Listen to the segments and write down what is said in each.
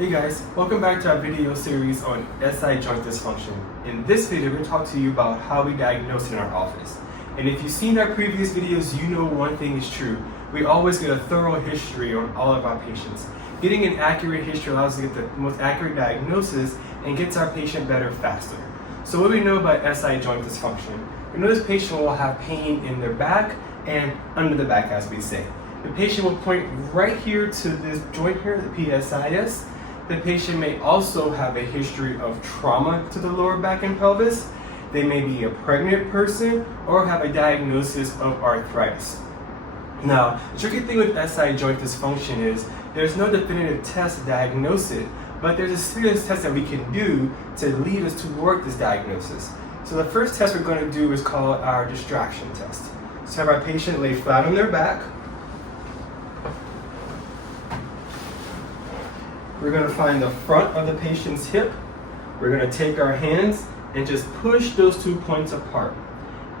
Hey guys, welcome back to our video series on SI joint dysfunction. In this video, we're going to talk to you about how we diagnose in our office. And if you've seen our previous videos, you know one thing is true. We always get a thorough history on all of our patients. Getting an accurate history allows us to get the most accurate diagnosis and gets our patient better faster. So what do we know about SI joint dysfunction? We know this patient will have pain in their back and under the back, as we say. The patient will point right here to this joint here, the PSIS. The patient may also have a history of trauma to the lower back and pelvis. They may be a pregnant person or have a diagnosis of arthritis. Now, the tricky thing with SI joint dysfunction is there's no definitive test to diagnose it, but there's a series of tests that we can do to lead us toward this diagnosis. So the first test we're going to do is called our distraction test. So have our patient lay flat on their back. We're going to find the front of the patient's hip. We're going to take our hands and just push those 2 points apart.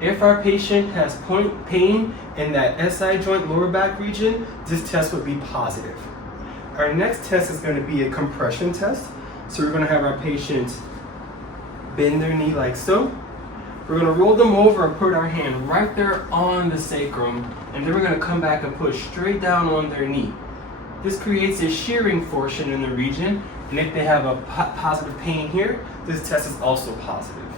If our patient has pain in that SI joint lower back region, this test would be positive. Our next test is going to be a compression test. So we're going to have our patient bend their knee like so. We're going to roll them over and put our hand right there on the sacrum, and then we're going to come back and push straight down on their knee. This creates a shearing portion in the region, and if they have a positive pain here, this test is also positive.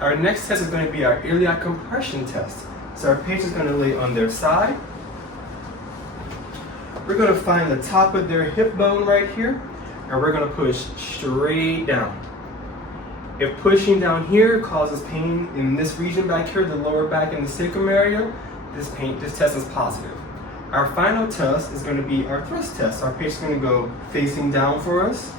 Our next test is going to be our iliac compression test. So our patient is going to lay on their side. We're going to find the top of their hip bone right here, and we're going to push straight down. If pushing down here causes pain in this region back here, the lower back and the sacrum area, this test is positive. Our final test is going to be our thrust test. Our patient's going to go facing down for us.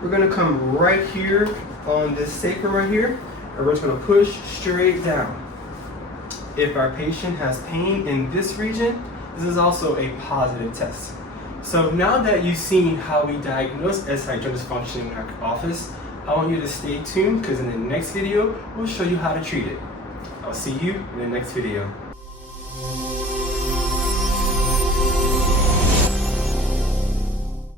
We're going to come right here on this sacrum right here, and we're just going to push straight down. If our patient has pain in this region, this is also a positive test. So now that you've seen how we diagnose SI joint dysfunction in our office, I want you to stay tuned because in the next video, we'll show you how to treat it. I'll see you in the next video.